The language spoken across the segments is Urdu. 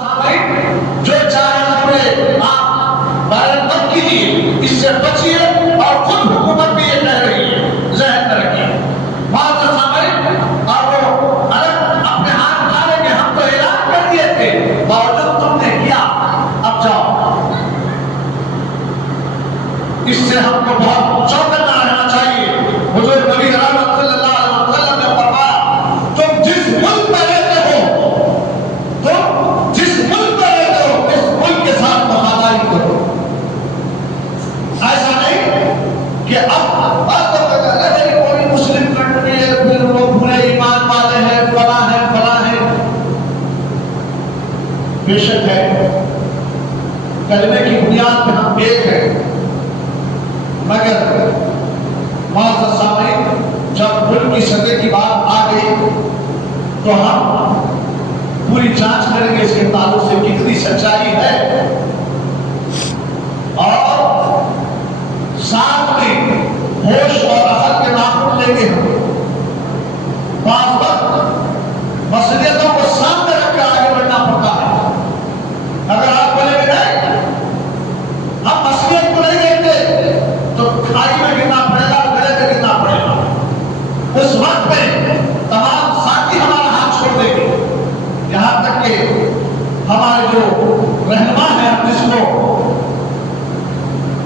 جو چاہے اپنے آپ بیان مت کیجیے، اس سے بچیے، اور خود حکومت بھی یہ کہہ رہی ہے ذہن میں رکھیے۔ معذرت سامعین، اور وہ الگ اپنے ہاتھ اٹھا کہ ہم تو اعلان کر دیے تھے، باوجود تم نے کیا، اب جاؤ۔ اس سے ہم کو بہت چوکنا رہنا چاہیے۔ حضور نبی رحمت صلی اللہ علیہ وسلم نے فرمایا، تم جس ملک میں رہتے ہو، تم جس ملک میں رہتے ہو، اس ملک کے ساتھ وفاداری کرو۔ ایسا نہیں کہ اب کوئی مسلم کنٹری ہے، پھر وہ برے ایمان والے ہیں، فلاں ہیں فلاں ہیں۔ بے شک ہے، کلمے کی بنیاد پہ ہم ایک ہیں، مگر معزز سامعین، جب ملک کی سطح کی بات آ گئی تو ہم پوری جانچ کریں گے اس کے تعلق سے کتنی سچائی ہے، اور ساتھ میں ہوش اور عقل کے ناخن لیں گے ہم۔ بعض وقت مسئلیتوں کو سامنے رکھ کر آگے بڑھنا پڑتا ہے۔ اگر آپ بولے گے نہیں ہم مسئلیت کو نہیں دیکھتے تو کھائی میں گرنا پڑے گا، گڑے میں گرنا پڑے گا۔ اس وقت میں تمام ساتھی ہمارا ہاتھ چھوڑ دیں گے، یہاں تک کہ ہمارے جو رہنما ہیں، جس کو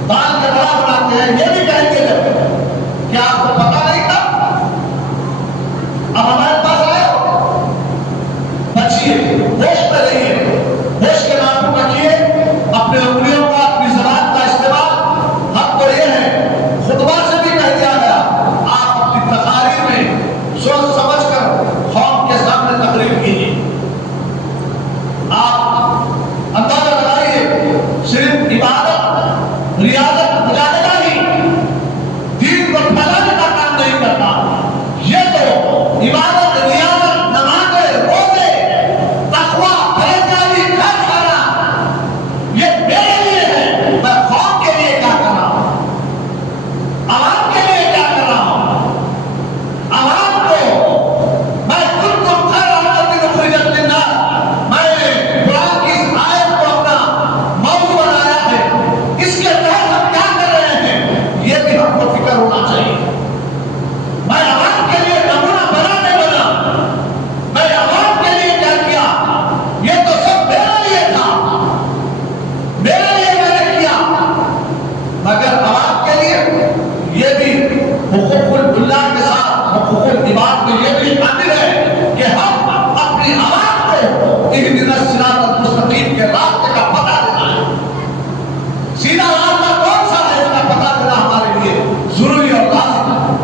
دان کے بڑا بناتے ہیں، یہ بھی کہیں گے کہ آپ کو پتا نہیں تھا، اب ہمارے پاس آئے ہو، بچیے، ہوش میں رہیے، ہوش کے ناخن رکھیے، اپنے انگلیوں کا، اپنی زبان کا استعمال۔ ہم تو یہ ہے، خطبہ سے بھی کہہ دیا گیا، آپ اپنی تقاریر میں سوچ سمجھ کر قوم کے سامنے تقریر کیجیے۔ آپ اندازہ لگائیے، صرف عبادت، ریاضت، مجاہدہ ہی دین کو پھیلانے کا کام نہیں کرتا۔ یہ تو عبادت، ریاضت، نمازیں، روزے، تقویٰ، پرہیزگاری، گھر کھانا، یہ میرے لیے ہے، میں قوم کے لیے کیا کر رہا ہوں، عوام کے لیے کیا کر رہا ہوں، عوام کو میں کنتم خیر امة اخرجت للناس، میں نے قرآن کی اس آیت کو اپنا موضوع بنایا ہے، اس کے تحت ہم کیا کر رہے ہیں، یہ بھی ہم کو فکر ہونا چاہیے۔ میں عوام کے لیے نمونہ بنا نہیں بنا، میں عوام کے لیے کیا کیا، یہ تو سب میرے لیے تھا، میرے لیے میں نے کیا، مگر عوام کے لیے یہ بھی حقوق اللہ کے ساتھ حقوق العباد میں یہ بھی شامل ہے کہ ہم اپنی عوام کو اہدنا الصراط المستقیم کے راستے کا پتہ دینا ہے۔ سیدھا راستہ کون سا ہے، اس کا پتہ دینا ہمارے لیے ضروری اور لازم ہے۔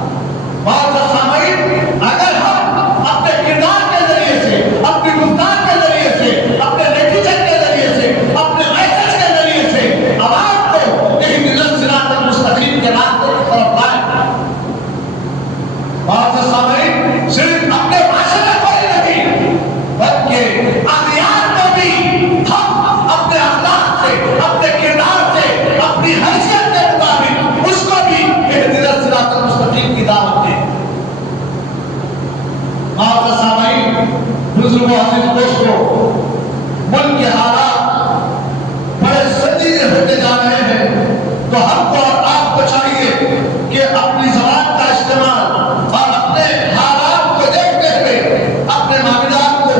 معزز سامعین، اگر ہم اپنے کردار کے ذریعے سے، اپنی گفتار کے ذریعے سے، اپنے نتیجے کے ذریعے سے، اپنے میسج کے ذریعے سے عوام کو اہدنا الصراط المستقیم کے راستے کی طرف لائیں، معزز سامعین، صرف اپنے معاشرے کو ہی نہیں بلکہ اغیار کو بھی ہم اپنے اخلاق سے، اپنے کردار سے، اپنی حیثیت کے مطابق اس کو بھی اہدنا الصراط المستقیم کی دعوت دیں۔ معزز سامعین، بزرگوں، عزیز دوستوں، ملک کے حالات بڑے سنجیدہ ہوتے جا رہے ہیں، تو ہم کو اور آپ کو چاہیے کہ اپنی زبان کا استعمال اور اپنے حالات کو دیکھتے ہوئے، اپنے معاملات کو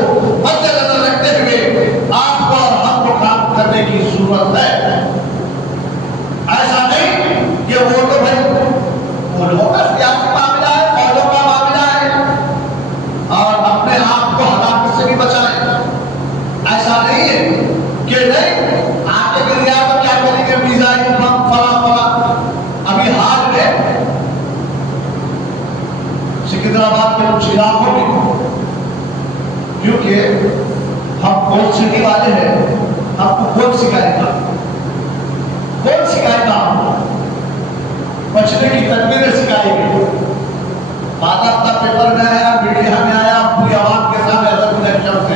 مد نظر رکھتے ہوئے آپ کو اور ہم کو کام کرنے کی ضرورت ہے۔ ایسا نہیں کہ وہ تو بھائی وہ لوگوں کا سیاسی معاملہ ہے، فوجوں کا معاملہ ہے، اور اپنے آپ کو ہلاکت سے بھی بچائیں۔ ایسا نہیں ہے کہ نہیں آگے کے دنیا میں کیا کریں گے، میزائل، بم، فلاں فلاں۔ ابھی حال میں سکندرآباد کے کچھ علاقوں میں، کیونکہ ہم کون سٹی والے ہیں، ہم کو کون سکھائے گا، کون سکھائے گا، بچنے کی تدبیریں سکھائی گئی۔ باضابطہ پیپر میں آیا، میڈیا میں آیا، پوری عوام کے سامنے حضرت لیکچر سے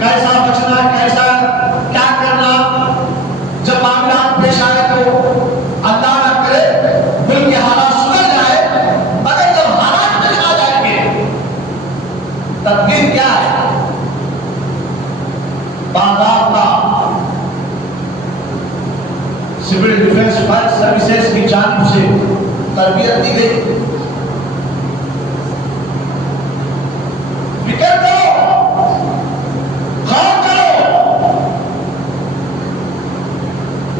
کیسا بچنا، کیسا کیا کرنا۔ جب معاملات پیش آئے تو اللہ نہ کرے ملک کے حالات سدھر جائے، مگر جب حالات پیش آ جائیں گے تدبیر کیا ہے؟ باضابطہ سول ڈیفنس فائر سروسز کی جانب سے تربیت دی گئی. فکر کرو، غور کرو.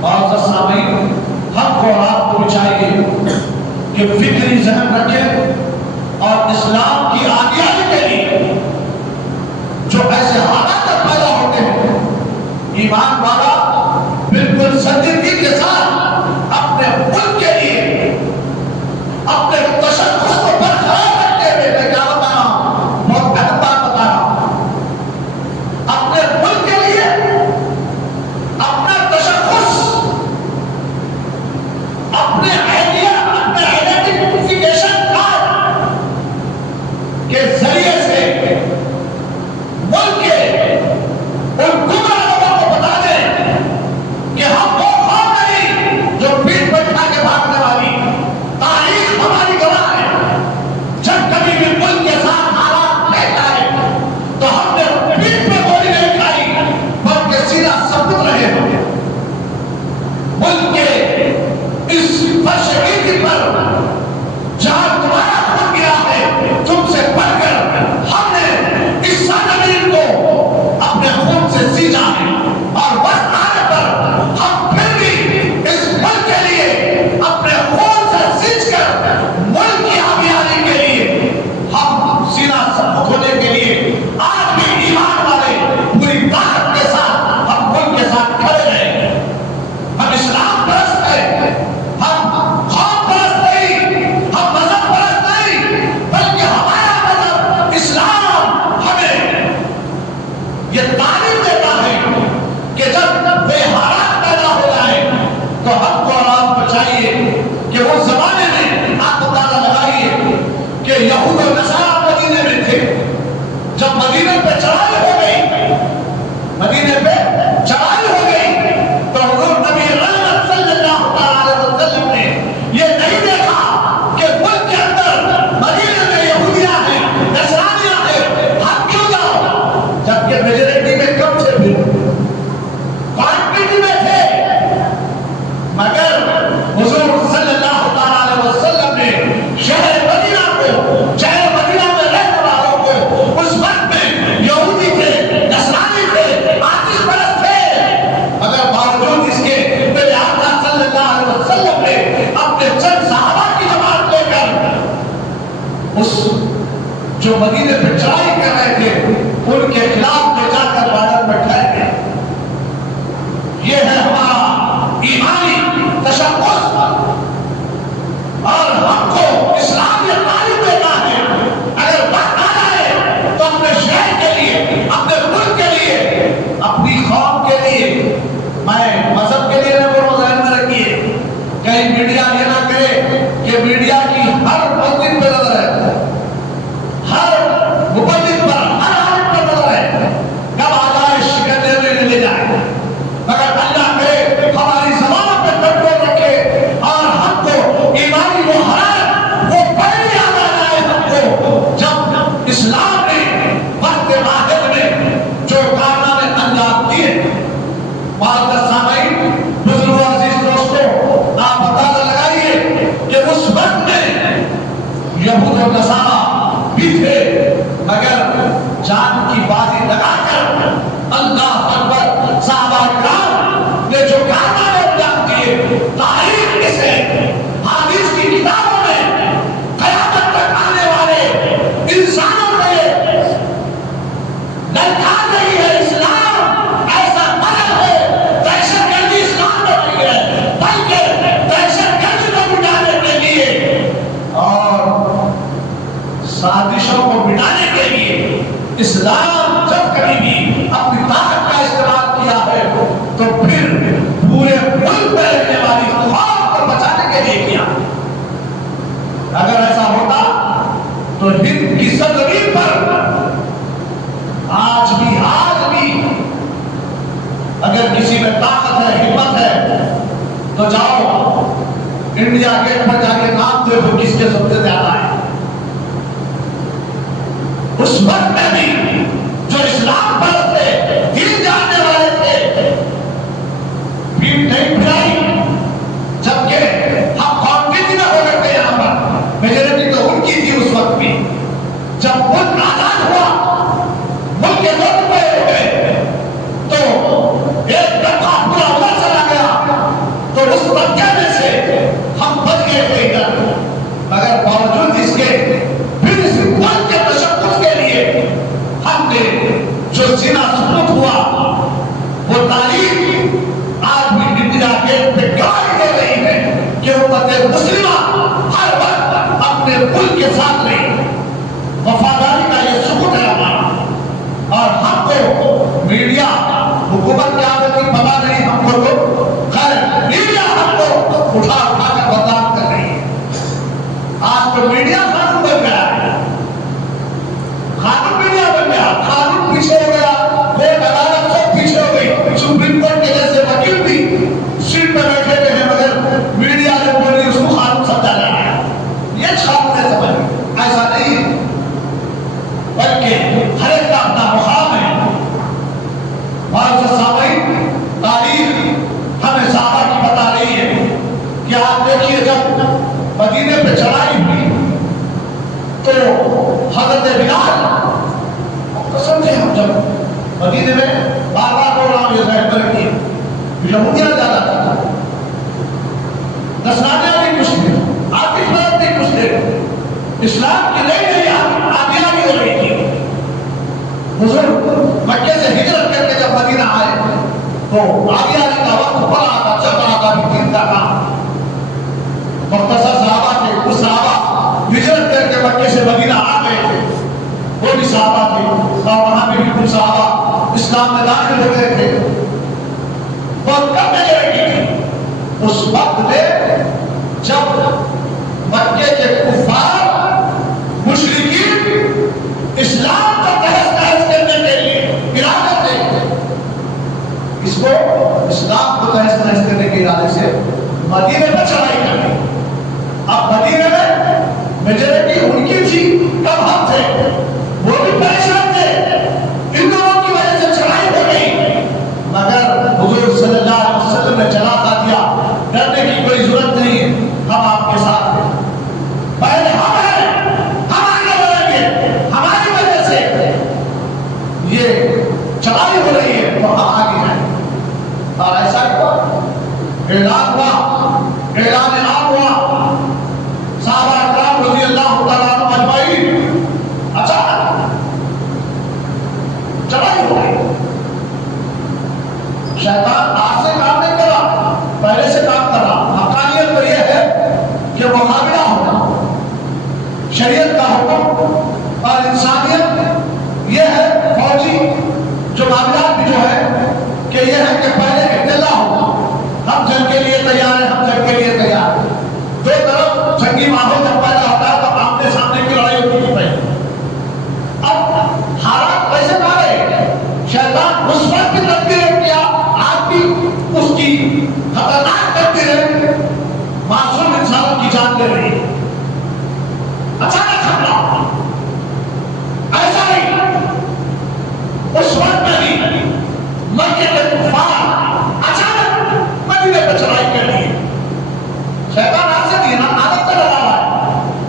معزز سامعین، ہم کو اور آپ کو چاہیے کہ فکری ذہن رکھیں اور اسلام کی آگیاری کے لیے جو ایسے حالات پیدا ہوتے ہیں، ایمان والا بالکل سنجیدگی کے ساتھ اپنے ملک کے لیے اپنے تشخص کو برقرار رکھتے ہوئے میں کیا بتا رہا ہوں، بہت اہم بات بتا رہا ہوں، اپنے ملک کے لیے اپنا تشخص، اپنے آئیڈیا، اپنے آئیڈینٹیفیکیشن کارڈ کے ذریعے سے ملک کے ان گمراہ لوگوں کو بتا دیں کہ ہم وہ قوم نہیں جو پیٹ پہ اٹھا کے بھاگنے والی. تاریخ ہماری گواہ ہے، جب کبھی بھی ملک کے ساتھ حالات پیش آئے تو ہم نے پیٹ پہ گولی نہیں کھائی بلکہ سیدھا ثبوت رہے ہوں. ملک کے اس فرش عیدی پر جہاں تمہارا خون گیا ہے، تم سے بڑھ کر ہم نے اس سرزمین کو اپنے خون سے سینچا ہے، اور وقت آنے پر ہم پھر بھی اس ملک کے لیے اپنے خون سے سینچ کر ملک کی آبیاری کے لیے ہم سینہ سبک ہونے کے لیے آج بھی ایمان والے پوری طاقت کے ساتھ ہم ملک کے ساتھ کھڑے رہے. ہم اسلام پرست ہیں، ہم قوم پرست نہیں، ہم مذہب پرست نہیں، بلکہ ہمارا مذہب اسلام ہمیں یہ تعلیم دیتا ہے کہ جب بے حالات پیدا ہو جائے تو ہم کو اور آپ کو چاہیے کہ وہ زمانے میں آپ اندازہ لگائیے کہ یہود و نصارہ مدینے میں تھے. جب مدینے پہ چڑھائی ہو گئی، مدینے پہ چڑھائی ہو گئی تو حضور نبی رحمت صلی اللہ علیہ وسلم نے یہ نہیں دیکھا کہ ملک کے اندر مدینے میں یہودیاں ہیں، نصرانیاں ہیں، ہم کیوں جاؤ، جبکہ میجورٹی میں کم تھے، پھر کوانٹٹی میں تھے. مگر حضور صلی اللہ علیہ وسلم نے شہر مدینہ کو، شہر مدینہ میں رہنے والوں کو، اس وقت میں یہودی تھے، نصرانی تھے، آتش پرست تھے، مگر باوجود اس کے میرے آقا صلی اللہ علیہ وسلم نے اپنے چند صحابہ کی جماعت لے کر اس جو مدینے پہ چڑھائی کر رہے تھے ان کے خلاف لے جا کر بارڈر میں ٹھہر گئے. یہ ہے ہمارا ایمانی تشخص، اور ہم کو اسلام یہ تعلیم دیتا ہے اگر وقت آ جائے تو اپنے شہر کے لیے، اپنے ملک کے لیے، اپنی قوم کے لیے، میں مذہب کے لیے نہ بولوں، ذہن میں رکھیے کہیں میڈیا یہ نہ کہے کہ میڈیا کی ہر مسجد پہ نظر ہے، ہر مبلغ پر، ہر عالم پر نظر ہے، کب آ جائے شکن دینے لے جائے. مگر اللہ کرے ہماری زبانوں پہ کنٹرول رکھے اور ہم کو ایمانی وہ حرارت، وہ پہلی یاد آ جائے ہم کو جب اسلام نے وقت واحد میں جو کارنامے انجام دیے. معزز سامعین، بزرگوں، عزیز دوستوں، آپ اندازہ لگائیے کہ اس وقت میں یہود و نصارہ بھی تھے، مگر جان کی بازی لگا کر اللہ اکبر صحابہ کرام نے جو کارنامے انجام دیے، تاریخ اسے حدیث کی کتابوں میں قیامت تک آنے والے انسانوں نے للکار رہی ہے. اسلام ایسا مذہب ہے، دہشت گردی اسلام میں نہیں ہے، بلکہ دہشت گردی کو مٹانے کے لیے اور سازشوں کو مٹانے کے لیے اسلام جب کبھی بھی اپنی طاقت کا استعمال کیا ہے تو پھر پورے ملک میں رہنے والی قوم کو بچانے کے لیے کیا. اگر ایسا ہوتا تو ہند کی سرزمین پر آج بھی اگر کسی میں طاقت ہے، ہمت ہے تو جاؤ انڈیا گیٹ پر جا کے نام دیکھو کس کے سب سے زیادہ ہے. اس وقت میں بھی جو اسلام پرست تھے، دین جاننے والے معزز سامعین، تاریخ ہمیں صحابہ کی بتا رہی ہے کہ آپ دیکھیے جب مدینے پہ چڑھائی ہوئی تو حضرت بلال، قسم سے ہم جب مدینے میں بار بار بول رہا ہوں یہ ذہن میں رکھیے، یہودیاں زیادہ تھا، نصرانیاں بھی کچھ تھے، آتش بات بھی کچھ تھے، اسلام کی نئی نئی آدیانی ہو رہی تھی۔ حضور مکے سے ہجرت کر کے جب مدینہ آئے تو آدیانی کا وقت بڑا تھا، چل رہا تھا بھی دین کا کام۔ مختصر صحابہ تھے، کچھ صحابہ ہجرت کر کے مکے سے مدینہ آ گئے تھے، وہ بھی صحابہ تھے، اور وہاں بھی کچھ صحابہ اسلام میں داخل ہو گئے تھے۔ بہت کم میجورٹی تھی اس وقت میں جب مکے کے کفار مشرکین اسلام کا تہس نہس کرنے کے لیے ارادے تھے، اس کو اسلام کو تہس نہس کرنے کے ارادے سے مدینے میں چڑھائی کر دی۔ اب مدینے میں میجورٹی ان کی تھی، کم ہم تھے، وہ بھی پریشان تھے، ان لوگوں کی وجہ سے چڑھائی ہو گئی، مگر حضور صلی اللہ علیہ وسلم نے چلا دیا، ڈرنے کی کوئی ضرورت نہیں ہے، ہم آپ کے ساتھ ہیں، پہلے ہم ہیں، ہم آگے بڑھیں گے، ہماری وجہ سے یہ چڑھائی ہو رہی ہے تو ہم آگے ہیں۔ اور ایسا ہوا، اعلان ہوا، اعلان عام ہوا، صحابہ اکرام رضی اللہ تعالیٰ عنہ اجمعین اچانک چڑھائی ہو گئی۔ شیطان آج سے کام نہیں کر رہا، پہلے سے کام کر رہا۔ حقانیت تو یہ ہے کہ مقابلہ ہوگا، شریعت کا حکم اور انسانیت یہ ہے، فوجی جو معاملات بھی جو ہے کہ یہ ہے کہ پہلے اطلاع ہوگا، ہم جنگ کے لیے تیار ہیں، ہم جنگ کے لیے تیار ہیں۔ دو طرف جنگی ماحول جب پیدا ہوتا ہے تو آمنے سامنے کی لڑائی ہوتی ہے پہلے۔ اب حالات کیسے مارے، شیطان اس وقت بھی تدبیر کیا، آج بھی اس کی خطرناک تدبیر معصوم انسانوں کی جان لے رہی ہے۔ اچانک حملہ، ایسا ہی اس وقت میں بھی مکے کے کفار اچانک مدینے پہ چڑھائی کر لی۔ شیطان آج سے بھی عادت کر رہا ہے۔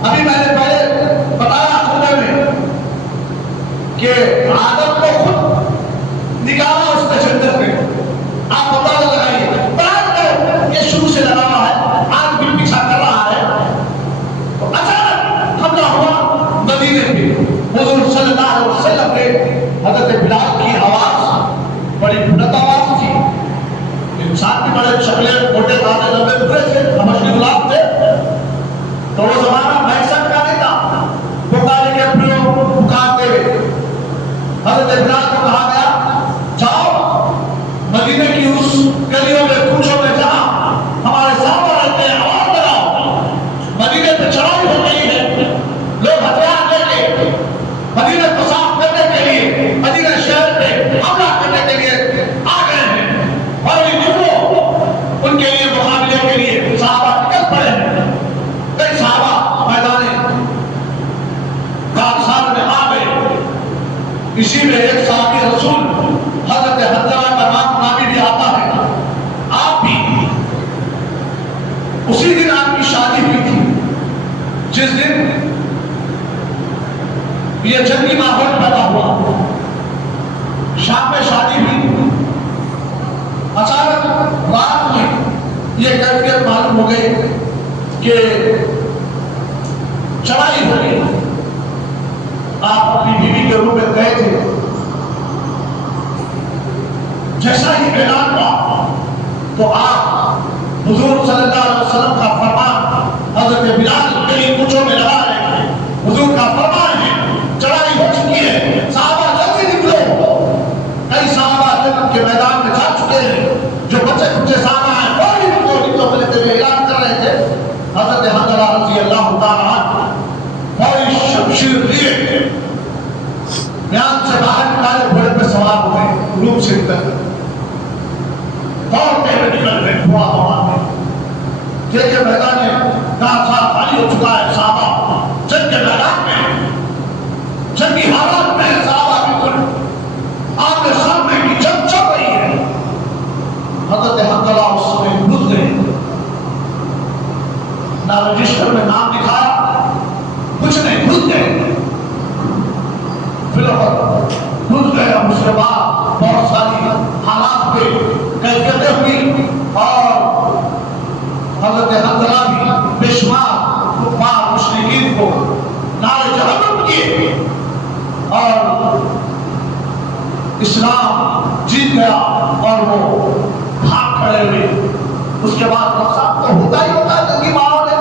ابھی میں نے پہلے بتایا خطبے میں کہ عادت کو خود نکالا اس تشدد میں، آپ پتہ لگائیے، بعد میں یہ شروع سے لگا ہوا ہے، آج بھی پیچھا کر رہا ہے۔ تو اچانک حملہ ہوا مدینے پہ، حضور صلی اللہ علیہ وسلم نے حضرت بلال کی آواز بڑی بلند آواز تھی، انسان بھی بڑے شکلیں موٹے تازے لمبے پورے تھے، حبشی غلام تھے، تو وہ زمانہ محسن کا نہیں تھا، پکارے کے اپنے پکارتے ہوئے حضرت بلال کو کہا گیا جاؤ مدینے کی اس گلیوں میں کوچوں میں جہاں ہمارے صحابہ رہتے ہیں آواز لگاؤ، مدینے پہ چڑھائی ہو گئی ہے، لوگ ہتھیار لے کے مدینے کو صاف کرنے کے لیے، مدینہ شہر پہ حملہ کرنے کے لیے آ گئے ہیں، اور یہ دونوں ان کے لیے مقابلے کے لیے صحابہ نکل پڑے ہیں۔ کئی صحابہ میدان کارسان میں آ گئے، اسی میں ایک صحابی رسول حضرت حنظلہ کا نامی بھی آتا ہے، آپ بھی اسی دن آپ کی شادی ہوئی تھی، جس دن یہ جنگی ماحول پیدا ہوا، شام میں شادی ہوئی، اچانک رات میں یہ کیفیت معلوم ہو گئی کہ چڑھائی ہو گئی۔ آپ اپنی بیوی کے روم میں گئے تھے، جیسا ہی اعلان ہوا تو آپ حضور صلی اللہ علیہ وسلم کا فرمان حضرت بلال کئی کوچوں میں لگا رہے تھے، حضور کا فرمان ہے چڑھائی ہو چکی ہے، صحابہ جلدی نکلو۔ کئی صحابہ جنگ کے میدان میں جا چکے ہیں، جو بچے کچے صحابہ ہیں فوری نکلو ملتے ہوئے اعلان کر رہے تھے۔ حضرت حنظلہ رضی اللہ تعالیٰ عنہ فوری شمشیر لیے میدان سے باہر نکالے، گھوڑے پہ سوار ہو گئے، روم سے نکل گئے، دوڑتے ہوئے نکل گئے، تھوڑا دوڑا گئے، دیکھے میدان میں کافر خالی ہو چکا ہے، صحابہ جنگ کے میدان میں جنگی حالات میں صحابہ بالکل آمنے سامنے کی جنگ چل رہی اور وہ بھاگ کھڑے ہوئے. اس کے بعد نقصان تو ہوتا ہی ہوتا ہے جنگی ماحول ہے,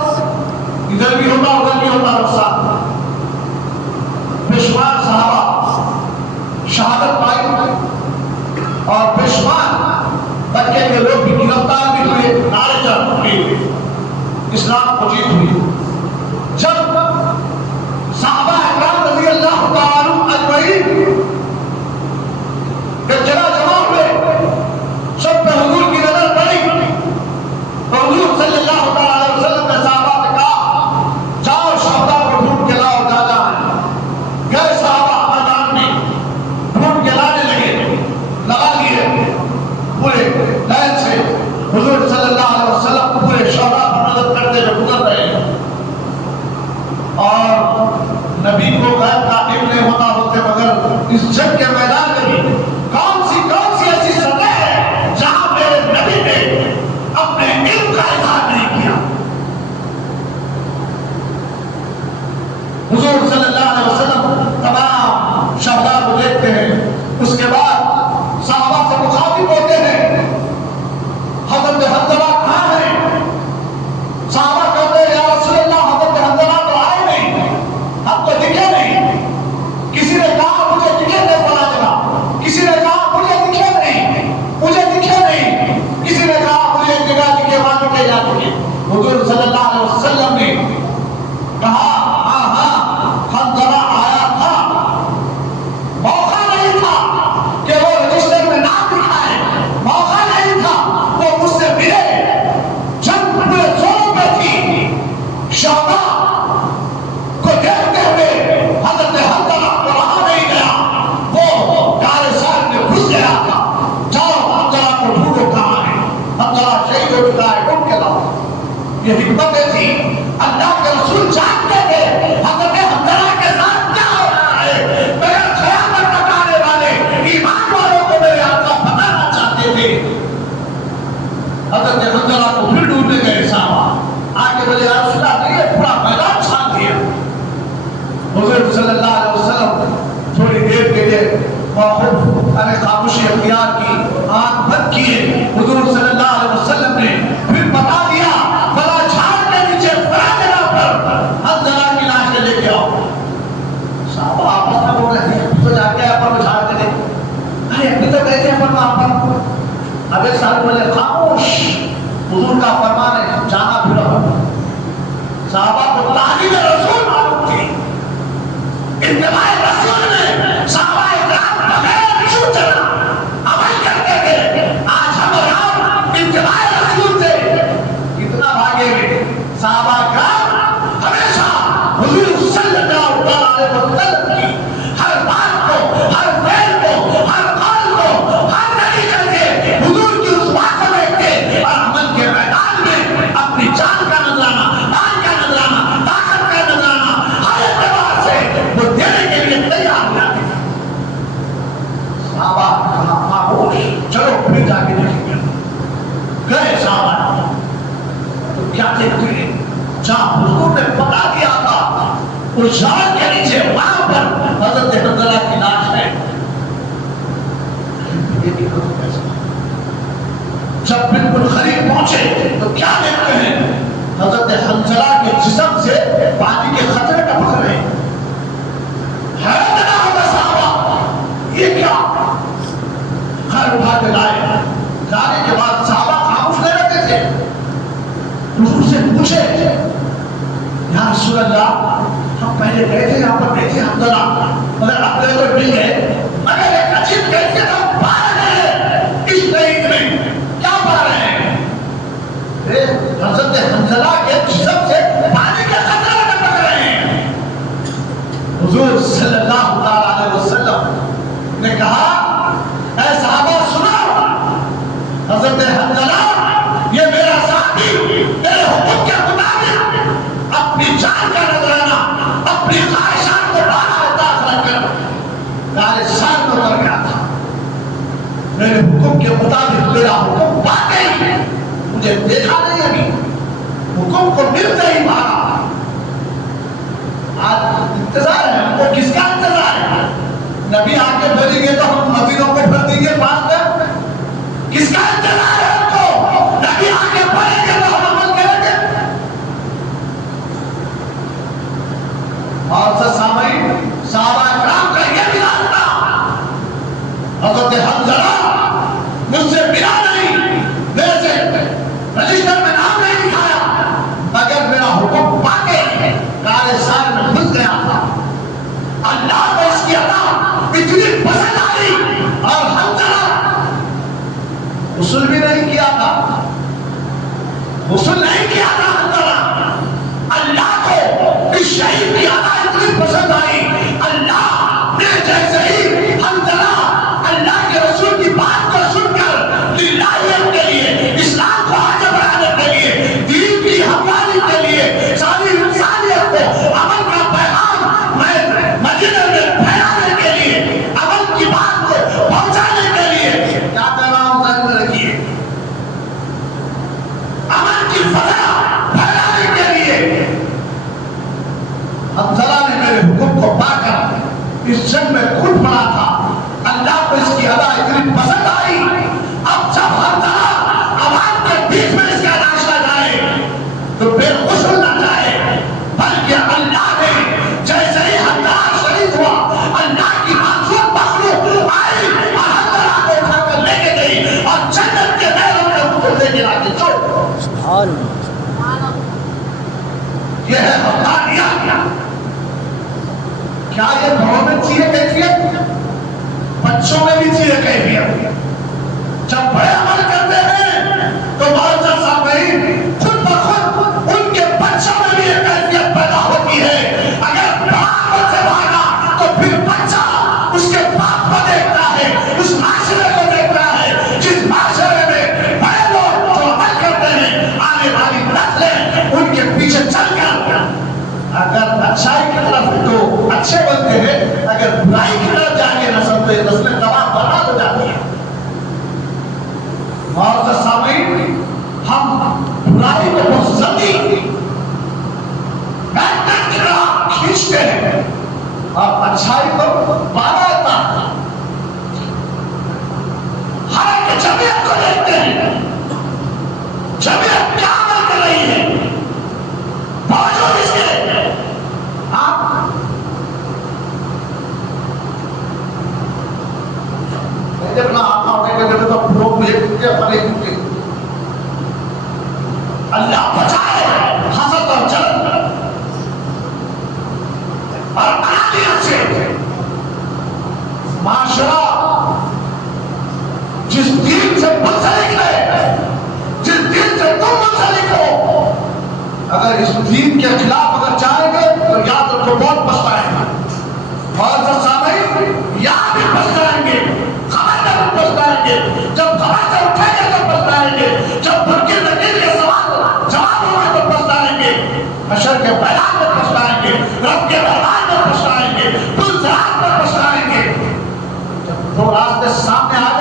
ادھر بھی ہوتا ادھر بھی ہوتا نقصان. بشمار صحابہ شہادت پائی اور بشمار بچے کے لوگ بھی گرفتار بھی ہوئے, نعرے چڑھ ہوئے, اسلام کو جیت ہوئی. جب صحابہ اکرام رضی اللہ تعالی عنہ اجمعین ایک جگہ جمع ہوئے, سب پہ حضور کی نظر پڑی تو حضور صلی اللہ تعالی علیہ وسلم نے صحابہ سے کہا جاؤ شہداء کو ڈھونڈ کے لاؤ جا. گئے صحابہ میدان میں, ڈھونڈ کے لانے لگے, لگا لیے پورے لائن سے. حضور صلی اللہ علیہ وسلم پورے شہداء پر نظر کرتے ہوئے گزر رہے ہیں اور نبی کو غیب کا علم نہیں ہوتا ہوتے, مگر اس جنگ کے میدان میں بھی کون سی ایسی سطح ہے جہاں میرے نبی نے اپنے علم کا اظہار نہیں کیا. حضور صلی اللہ علیہ وسلم تمام شہداء کو دیکھتے ہیں, اس کے بعد صحابہ سے مخاطب ہوتے ہیں حضرت حنظلہ کہاں ہے. صحابہ کہتے ہیں یا رسول اللہ حضرت حنظلہ تو آئے نہیں, ہم تو دکھے نہیں. کسی نے کہا مجھے دکھے نہیں فلاں جگہ, کسی نے کہا مجھے دکھے نہیں, مجھے دکھے نہیں, کسی نے کہا مجھے جگہ دکھے وہاں دکھے جا چکے. حضور صلی اللہ علیہ وسلم نے کہا ہاں حنظلہ آیا تھا, موقع نہیں تھا کہ وہ رجسٹر میں نام لکھائے, موقع نہیں تھا وہ مجھ سے ملے. جنگ پورے زوروں پہ تھی, شہداء کو دیکھتے ہوئے حضرت حنظلہ کو رہا نہیں گیا, وہ کار سار میں گھس گیا تھا. جاؤ حنظلہ کو ڈھونڈو کہاں ہے, حنظلہ شہید ہو چکا ہے, ڈھونڈ کے لاؤ. یہ حکمتیں تھی. اللہ کے رسول جانتے تھے حضرت حنظلہ کے ساتھ کیا ہو رہا ہے. میرے خیانت بتانے والے ایمان والوں کو میرے آقا بتانا چاہتے تھے. حضرت حنظلہ کو پھر ڈھونڈنے گئے صحابہ, آگے بولے یا رسول اللہ نے یہ پورا میدان چھان دیا. حضور صلی اللہ علیہ وسلم تھوڑی دیر کے لیے موقف خاموشی اختیار کی, آنکھ بند کیے. حضور صلی اللہ علیہ وسلم نے پھر بتا دیا فلاں جھاڑ کے نیچے فلاں جگہ پر حنظلہ کی لاش لے کے آؤ. صحابہ آپس میں بول رہے ہیں تو جا کے پر جھاڑ کے دے, ارے ابھی تو کہتے ہیں پر وہاں پر. اب ایک ساتھ بولے خاموش, حضور کا فرمان ہے جانا پھر. صحابہ کو تعلیم رسول معلوم تھی, اتباع رسول میں صحابہ اکرام بغیر کیوں چلا عمل کرتے تھے. آج ہم اور آپ اتباع رسول سے کتنا بھاگے ہوئے. صحابہ اکرام ہمیشہ حضور صلی اللہ علیہ وسلم کی ہر بات کو, ہر فعل کو, ہر قول کو, ہر طریقے سے حضور کی اس بات کو دیکھتے اور عمل کے میدان میں اپنی جان کا نذرانہ, مال کا نذرانہ, طاقت کا نذرانہ ہر اعتبار سے وہ دینے کے لیے تیار ہو جاتے تھے. صحابہ خاموش, چلو پھر جا کے دیکھیں گے. گئے صحابہ تو کیا دیکھتے ہیں, جہاں حضور نے بتا دیا تھا اس جھاڑ کے نیچے وہاں پر حضرت حنظلہ کی لاش ہے. جب بالکل قریب پہنچے تو کیا دیکھتے ہیں, حضرت حنظلہ کے جسم سے پانی کے قطرے ٹپک رہے ہیں. حیرت نہ ہوگا صحابہ یہ کیا. گھر اٹھا کے لائے, لانے کے بعد صحابہ خاموش نہیں رہتے تھے. حضور سے پوچھے یا رسول اللہ ہم پہلے گئے تھے یہاں پر دیکھے حنظلہ, مگر اپنے تو مل گئے, مگر ایک عجیب کیفیت ہم پا رہے ہیں. اس طریق میں کیا پا رہے ہیں, حضرت حنظلہ کے جسم سے پانی کے قطرے ٹپک رہے ہیں. حضور صلی اللہ علیہ وسلم نے کہا اے صحابہ سنو, حضرت حنظلہ یہ میرا ساتھی میرے حکم کے مطابق اپنی جان کا نذرانہ, اپنی خواہشات کو باہر داخل کر میرے ساتھ اتر گیا تھا. میرے حکم کے مطابق میرا حکم واقعی مجھے دیکھا نہیں, ابھی حکم کو ملتا ہی مارا. آج انتظار ہے ہم کو, کس کا انتظار ہے. نبی آ کے بھریں گے تو ہم مدینوں کو بھر دیں گے 5 دن, غسل بھی نہیں کیا تھا، غسل نہیں کیا تھا حنظلہ. اللہ کو اس شہید کی ادا اتنی پسند آئی، اللہ نے جیسے ہی حنظلہ اللہ کے رسول کی بات کو سن کر للہیت کے لیے، اسلام کو آگے بڑھانے کے لیے، دین کی حمایت کے لیے، ساری انسانیت کو امن کا پیغام مدینہ میں پھیلانے کے لیے، امن کی بات کو پہنچانے کے لیے کیا پیغام ذہن میں رکھیے، امن کی فضا پھیلانے کے لیے حنظلہ نے میرے حکم کو پا کر اس جنگ میں خود پڑا تھا. اللہ کو اس کی ادا اتنی پسند آئی. اب جب حنظلہ عوام کے بیچ میں اس کا ناشتہ جائے تو بے غسل نہ جائے، بلکہ اللہ نے جیسے ہی حنظلہ شہید ہوا، اللہ کی معصوم مخلوق آئی اور حنظلہ کو اٹھا کر لے کے گئی اور جنت کے میدان میں غسل دے کے لا کے چھوڑ. سبحان یہ ہے حقانیت. کیا یہ گھروں میں چاہیے کیفیت؟ بچوں میں بھی چاہیے کیفیت. جب بڑے عمل کرتے ہیں تو معزز سامعین خود بخود ان کے بچوں میں بھی ایک کیفیت پیدا ہوتی ہے. اگر باپ سے بھاگا تو پھر بچہ اس کے باپ کو دیکھتا ہے، اس معاشرے کو دیکھتا ہے. جس معاشرے میں بڑے لوگ جو عمل کرتے ہیں، آنے والی نسلیں ان کے پیچھے چل کر اگر اچھائی کی طرف تو اچھے بنتے ہیں، اگر برائی کی طرف جا کے نسلیں تباہ برباد ہو جاتی ہیں. معزز سامعین، ہم برائی کو بہت جلدی میگنیٹ کی طرح کھینچتے ہیں اور اچھائی کو بالا آتا ہے. ہر ایک جمعیت کو دیکھتے ہیں، جمعیت کیا عمل کر رہی ہے، باوجود اس کے جب نہ آتا ہونے کے جب تو لوگ مجھے کتے اپنے کتے اللہ بچائے حسد اور جلن اور انانیت سے. معاشرہ جس دین سے منسلک ہے، جس دین سے تم منسلک ہو، اگر اس دین کے خلاف اگر جائیں گے تو یاد رکھو بہت پچھتائیں گے. معزز سامعین، یاد بھی پچھتائیں گے، خبر میں بھی پچھتائیں گے. جب خبر سے اٹھیں گے تو پچھتائیں گے، جب منکر نکیر کے سوال جواب ہوں گے تو پچھتائیں گے، حشر کے میدان میں پچھتائیں گے، رب کے دربار میں پچھتائیں گے، پل صراط میں پچھتائیں گے. جب دو راستے سامنے آئے